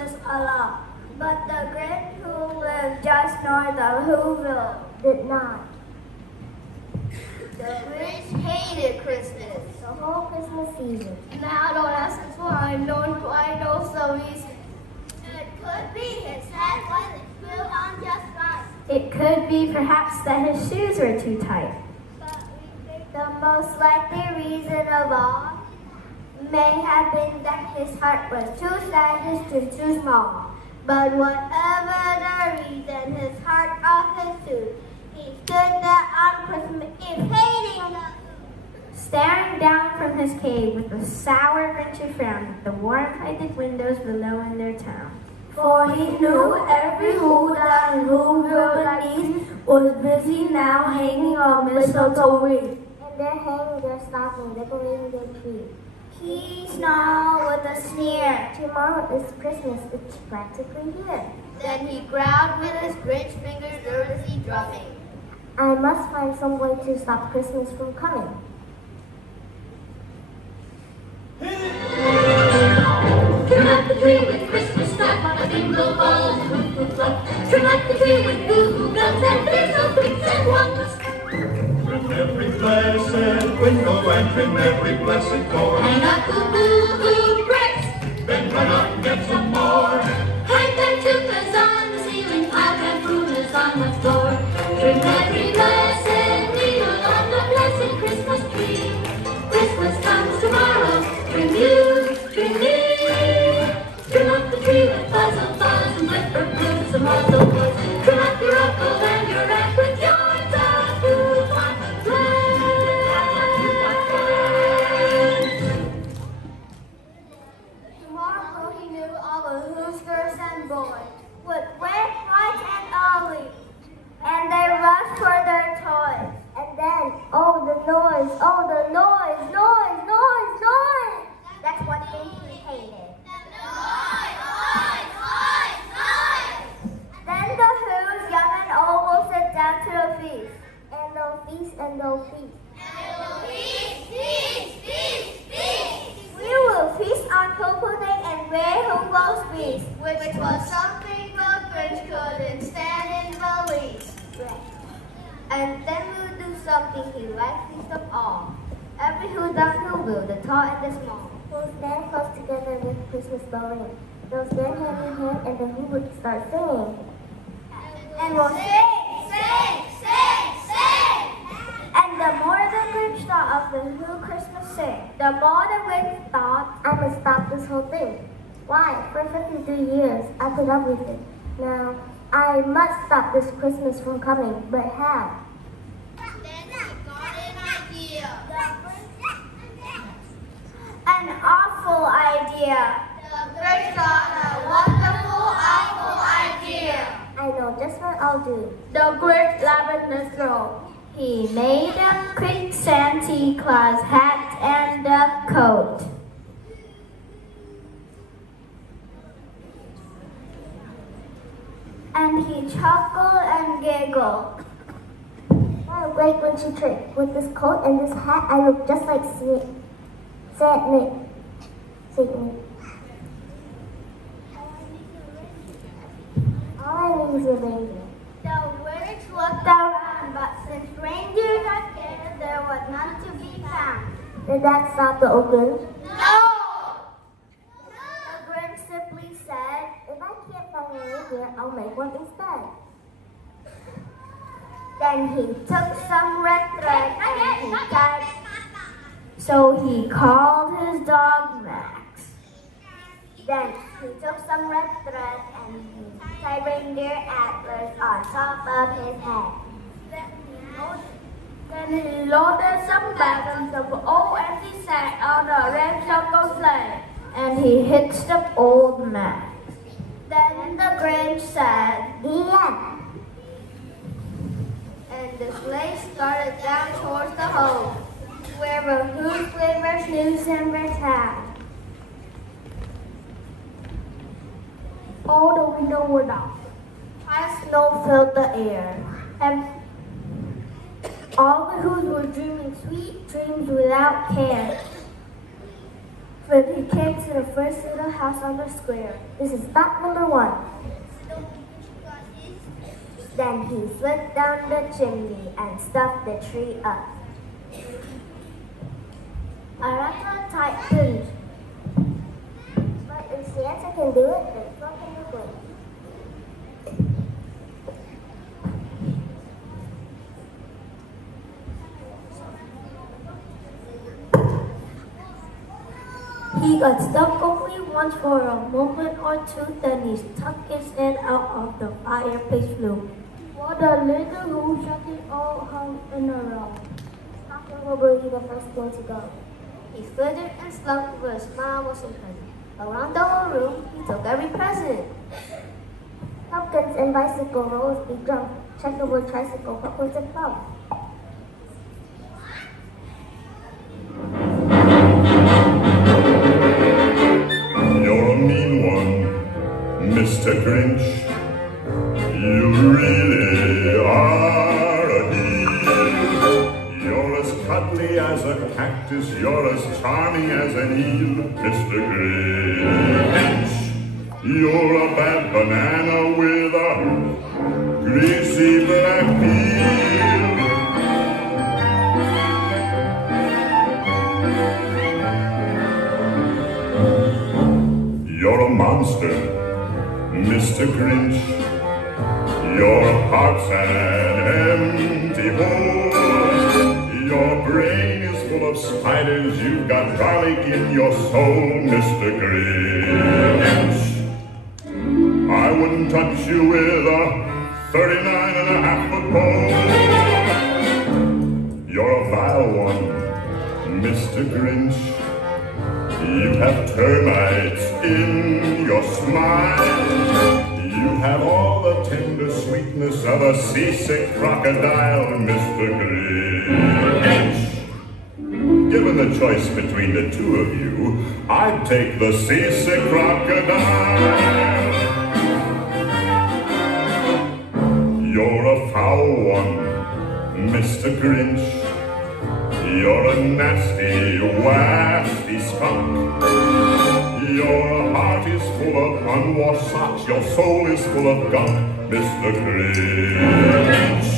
Christmas a lot. But the Grinch who lived just north of Whoville did not. The Grinch hated Christmas. The whole Christmas season. Now don't ask us why, nor do I know the reason. It could be his head wasn't screwed on just right. It could be perhaps that his shoes were too tight. But we think the most likely reason of all may have been that his heart was too selfish and too small. But whatever the reason, his heart or his shoes, he stood there on Christmas Eve hating the staring down from his cave with a sour, grinchy frown at the warm-lighted windows below in their town. For he knew every who that in Whoville beneath was busy now hanging a mistletoe wreath. And they're hanging their stocking, decorating their tree. He snarled with a sneer. Tomorrow is Christmas, it's practically here. Then he growled with his Grinch fingers nervously drumming. I must find some way to stop Christmas from coming. Trim up the tree with Christmas stuff on a bingo balls and hoo-hoo fluff. Trim up the tree with goo-goo guns and fizzle freaks and wonders. Trim every blessed window and trim every blessed door. Hang up goo-goo bricks. Then run out and get some more. Hang pantukas on the ceiling, pile pantuflas on the floor. Trim every blessed needle on the blessed Christmas tree. Christmas comes tomorrow. Trim you, trim me. Trim up the tree with puzzle balls and flipper blues and muzzle blues. Trim up your uncle and your aunt with yards of who's on Tomorrow he knew all the who's, girls, and boys would wear white and early, and they rushed for their toys. And then, oh the noise, noise, noise, noise! That's what he hated. Then the who's, young and old, will sit down to the feast. And they'll feast, and they'll feast. We will feast on Purple Day and Red Hugo's feast, which was something the Grinch couldn't stand in the least. And then we'll do something he likes least of all. Every who down Whoville, the tall and the small, We'll stand close together with Christmas bell ring. They'll stand hand in hand, and the who would start singing. and we'll sing. And the more the Grinch thought of the Who Christmas sing, the more the Grinch thought, I must stop this whole thing. Why? For 53 years, I put up with it. Now, I must stop this Christmas from coming, but how? then he got an idea. An awful idea. The Grinch got a wonderful, awful idea. I know just what I'll do. The Grinch laughed in his throat. He made a quick Santa Claus hat and a coat. And he chuckled and giggled. What a great Grinchy trick. With this coat and this hat, I look just like Satan. All I need is a reindeer. The Grinch looked around, but since reindeers are scared, there was none to be found. Did that stop the open? No! The Grinch simply said, If I can't find a reindeer, I'll make one instead. then he took some red thread and he tied. So he called his dog Max. Then he took some red thread and he tied reindeer antlers on top of his head. Then he loaded some bags of old empty sack on a red choco sleigh. And he hitched up old Max. Then the Grinch said, The end. and the sleigh started down towards the home, where the Who flavors news and had. All the windows were down. High snow filled the air. And all the Who's were dreaming sweet dreams without care. when he came to the first little house on the square. This is fact number 1. Then he slid down the chimney and stuffed the tree up. A rather tight pinch. But if Santa can do it, then so can the Grinch. He got stuck only once for a moment or two, then he stuck his head out of the fireplace flue. What a little who shouted all hung in a row. Stocking will be the first thing to go. He slithered and slunk with a smile was open. Around the whole room, he took every present. Pumpkins and bicycle rolls be drunk. Checkerboard tricycle, popcorns and plum. You're a mean one, Mr. Grinch. You really are a heel. You're as cuddly as a cactus, you're as charming as an eel, Mr. Grinch. You're a bad banana with a greasy black peel. You're a monster, Mr. Grinch. Your heart's an empty hole. Your brain is full of spiders. You've got garlic in your soul, Mr. Grinch. I wouldn't touch you with a 39.5-foot pole. You're a vile one, Mr. Grinch. You have termites in your smile. You have all the tender sweetness of a seasick crocodile, Mr. Grinch. Given the choice between the two of you, I'd take the seasick crocodile. You're a foul one, Mr. Grinch. You're a nasty, wasty skunk. Your heart is full of unwashed socks. Your soul is full of gunk, Mr. Grinch.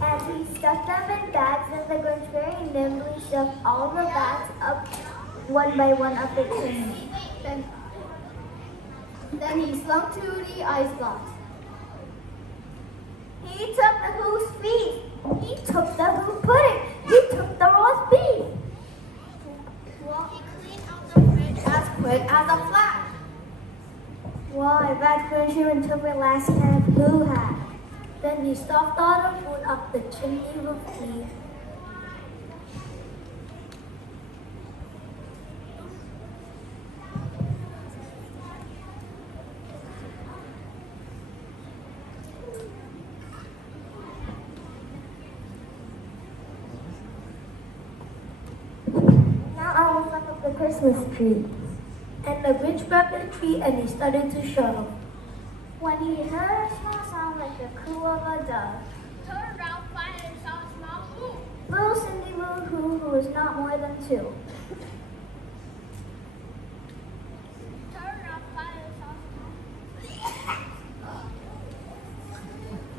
And he stuffed them in bags, and the Grinch very nimbly shoved all the bags up one by one up the chimney. Then he slunk to the ice box. He took the who's feast. He took the who pudding. He took the roast beef. He cleaned out the fridge as quick as a flash. Why, that Grinch even took the last can of Who hat. Then he stuffed all the food up the chimney with me. The Christmas tree. And the Grinch grabbed the tree and he started to shove. When he heard a small sound like the coo of a dove, Turned around, finally saw a small who. little Cindy Lou who was not more than 2. Turned around, finally saw a small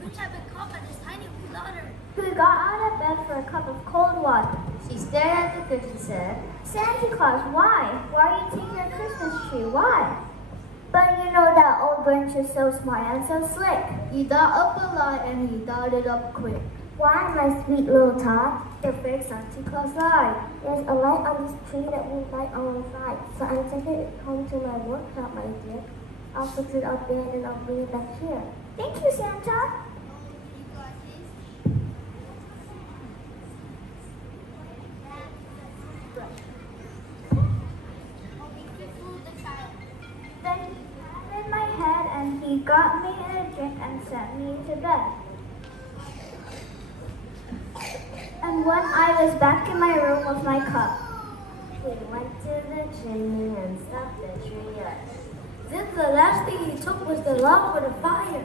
Which have been caught by this tiny water. Who got out of bed for a cup of cold water. She stared at the Grinch and said, Santa Claus, why? Why are you taking our Christmas tree? Why? But you know that old Grinch is so smart and so slick. He thought up a lot and he thought it up quick. Why, my sweet little tot? The fake Santa Claus lied. There's a light on this tree that will light on the side. So I'm taking it home to my workshop, my dear. I'll fix it up there and I'll bring it back here. Thank you, Santa. Then he patted my head and he got me a drink and sent me to bed. And when I was back in my room with my cup, we went to the chimney and stuffed the tree up. Then the last thing he took was the log for the fire.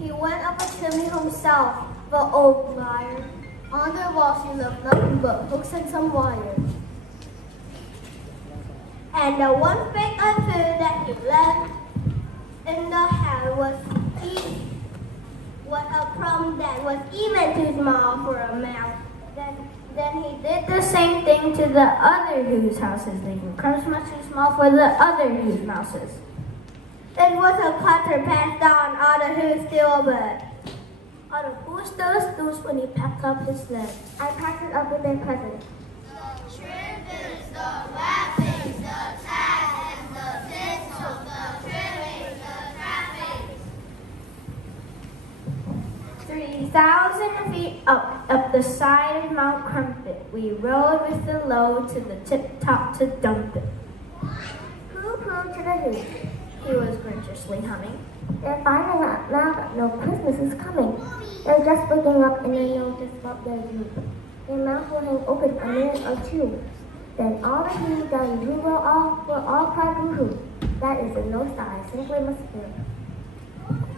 He went up a chimney himself, the old liar. On the walls he left nothing but hooks and some wires. And the one big of food that he left in the house was a crumb that was even too small for a mouse. Then he did the same thing to the other whose houses, leaving crumbs much too small for the other whose mouses. It was a clutter passed on all the who's 𝗘𝗹𝗵𝗺𝗺. All the who's those when he packed up his sled. I packed it up with their presents. The trimmings, the wrappings, the tags, and the tinsel, the trimmings, the trappings. 3,000 feet up the side of Mount Crumpet, we rode with the load to the tip-top to dump it. Hoo-hoo to the hoot. He was grinchishly humming. They're finding out now that no Christmas is coming. They're just waking up and they know just what they're doing. Their mouths will hang open a minute or two. Then all the who down who will all cry boo-hoo. That is a no sign. Simply must feel.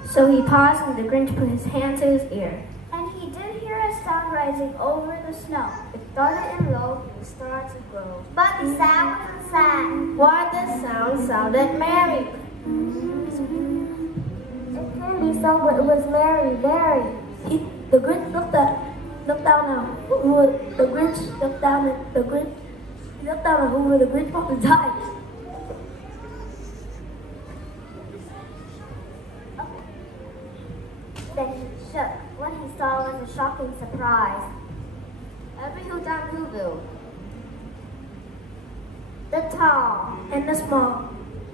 So he paused and the Grinch put his hand to his ear. And he did hear a sound rising over the snow. It started in low and started to grow. But the sound wasn't sad. Why, the sound sounded merry. It can be so, but it was merry, very. The Grinch looked down now. The Grinch looked down at the Grinch. He looked down at who the Grinch popped his eyes. Then he shook. What he saw was a shocking surprise. Every who down Whoville, The tall And the small.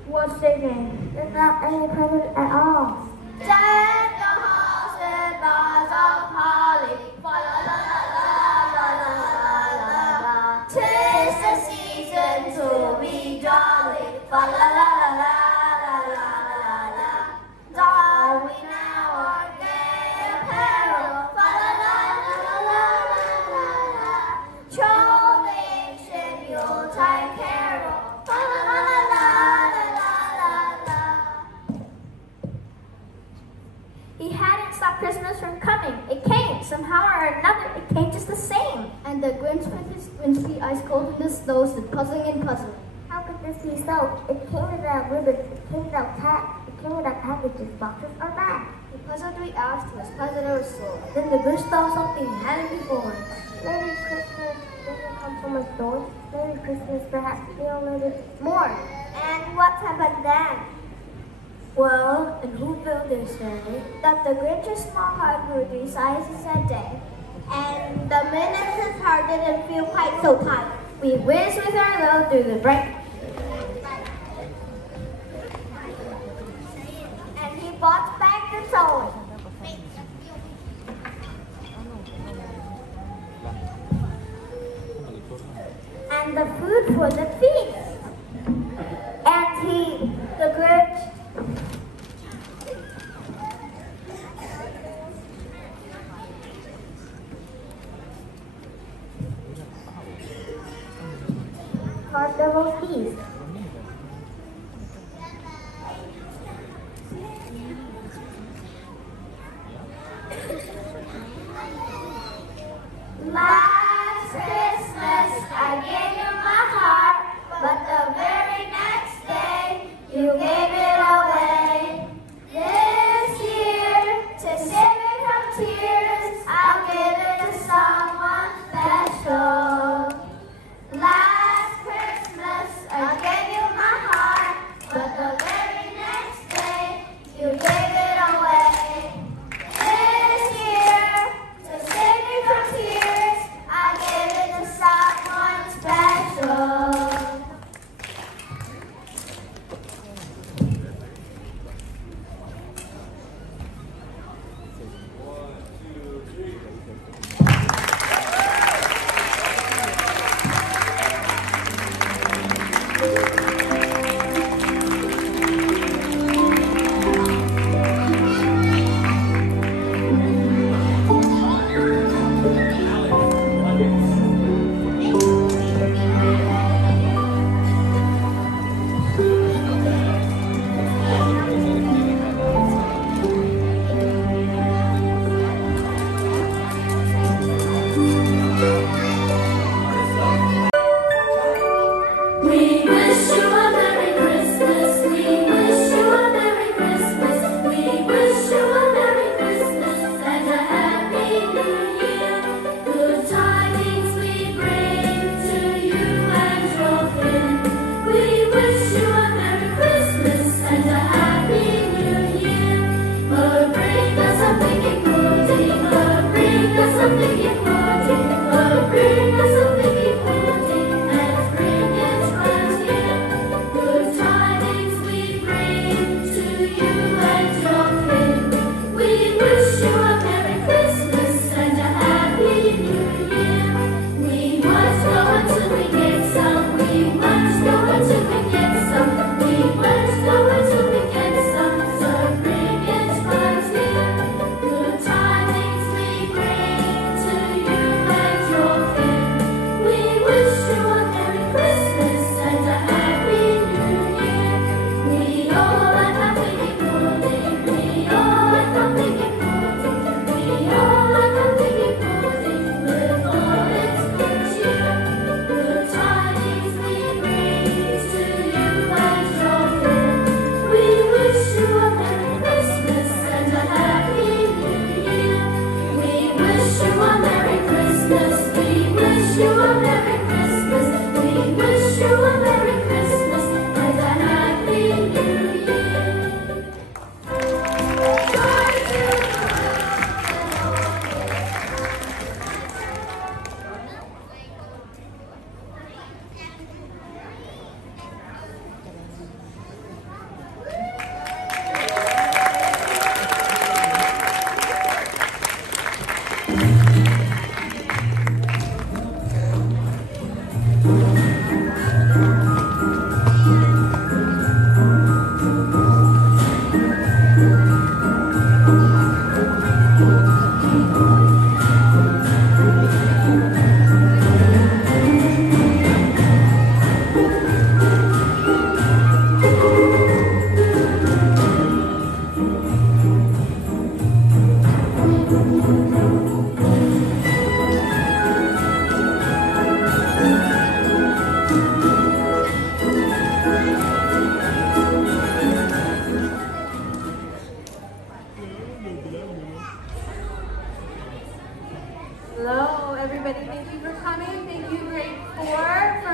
what's their name? without any present at all. Deck the halls with boughs of holly. Fa la la la la la la la la. 'Tis the season to be jolly. Fa la la la la la la la la. Don we now our gay apparel. Fa la la la la la la la. Troll ancient Yuletide carol. Fa la la la la la la la. He hadn't stopped Christmas from coming. It came, somehow or another, it came just the same. And the Grinch with his squinty eyes cold in the snow stood puzzling and puzzling. How could this be so? It came without ribbons, it came without it came without packages, boxes, or bags. He puzzledly asked his puzzler soul. Then the Grinch thought something he hadn't before. Merry Christmas doesn't come from a store. Merry Christmas, perhaps feel a little more. And what happened then? Well, in Whoville they say That the Grinch's small heart grew 3 sizes a day. And the minute his heart didn't feel quite so tight, we whizzed with our load through the bright. And he bought back the toy. And the food for the feast. And the Grinch, carved the roast beef. last Christmas I gave you my heart, but the very next day you gave it away. This year, to save me from tears, I'll give it to someone special. Last Christmas I gave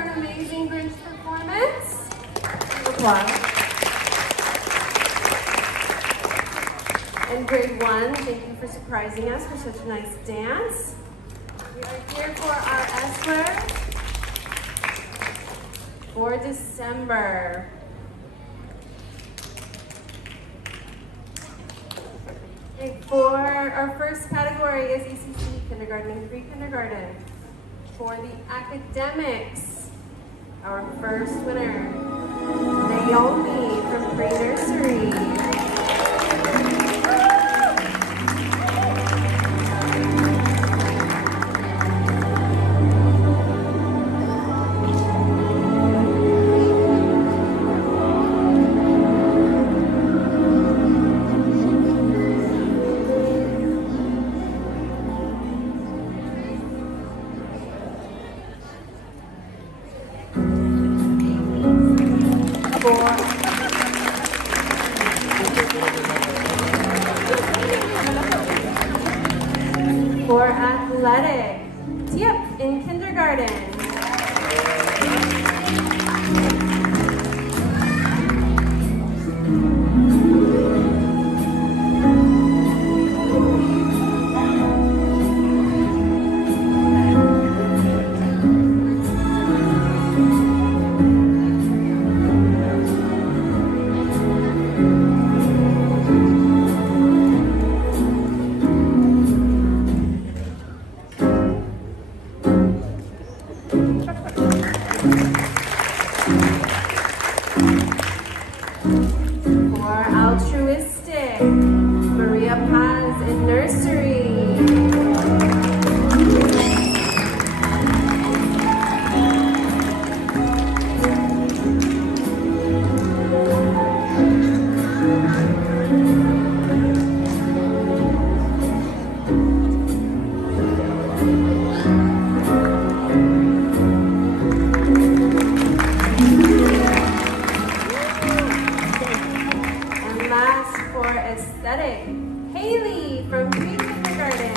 an amazing Grinch performance. Applause. And grade 1, thank you for surprising us for such a nice dance. We are here for our Esper for December. Okay, for our first category is ECC, kindergarten and pre-kindergarten. For the academics, our first winner, Naomi from pre-nursery. For athletic, 𝗘𝗹𝗲𝗺𝗺𝗺 in kindergarten. For altruistic, 𝗘𝗵𝗿𝗆𝗺 in nursery. For aesthetic, Haley from pre-kindergarten.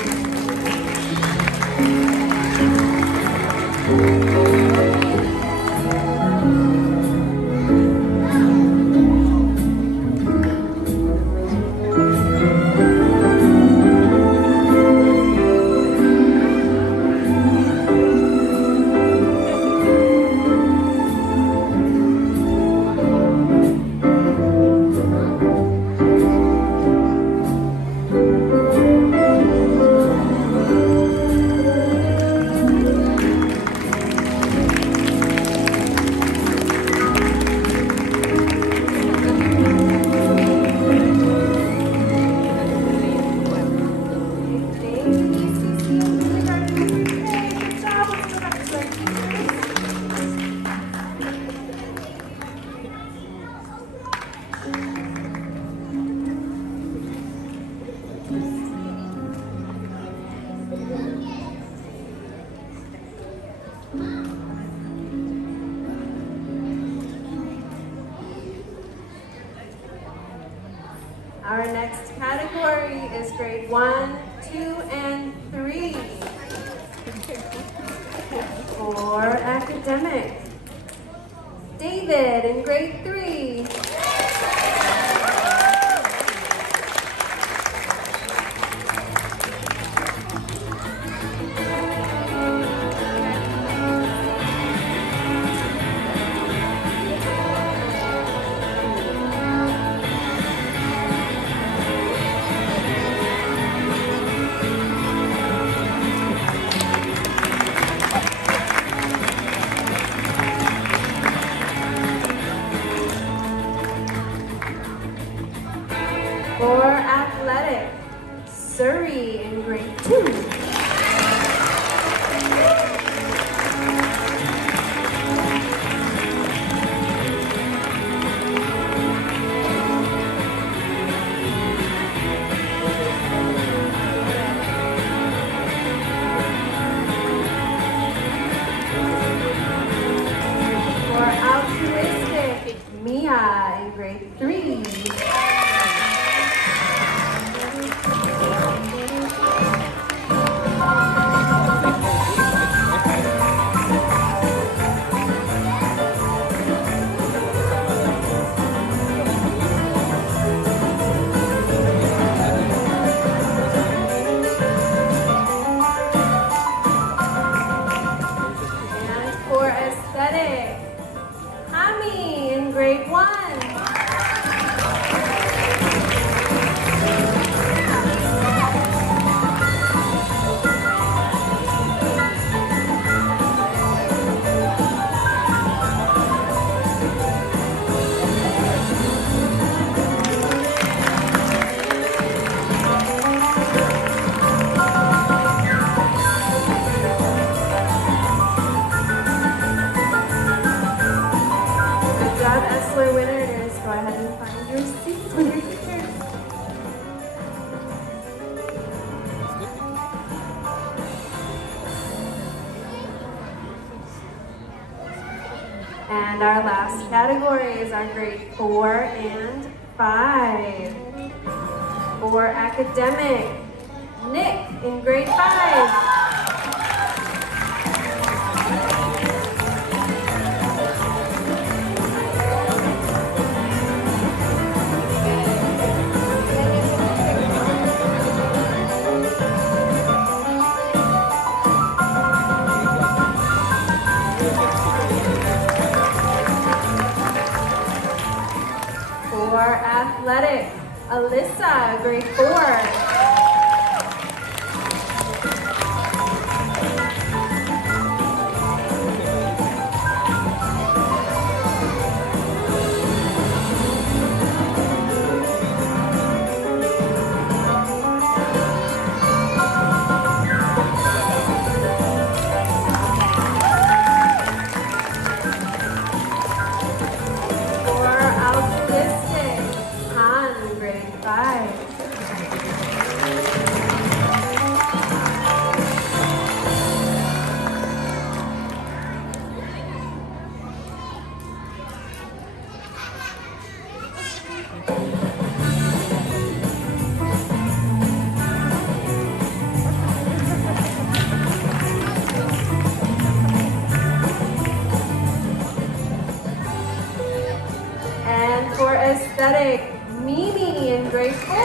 Our next category is grade 1, 2, and 3. For academic, David in grade 3. Winners, go ahead and find your seats with your teachers. And our last category is our grade 4 and 5. For academic, Nick in grade 5. For athletic, Alyssa, grade 4. And for aesthetic, Mimi in grade 4.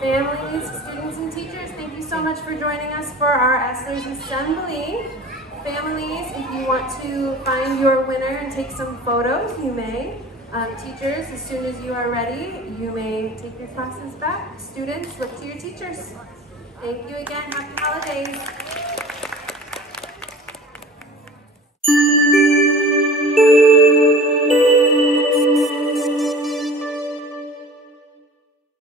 Families, students, and teachers, thank you so much for joining us for our Esler's Assembly. Families, if you want to find your winner and take some photos, you may. Teachers, as soon as you are ready, you may take your classes back. Students, look to your teachers. Thank you again. Happy holidays.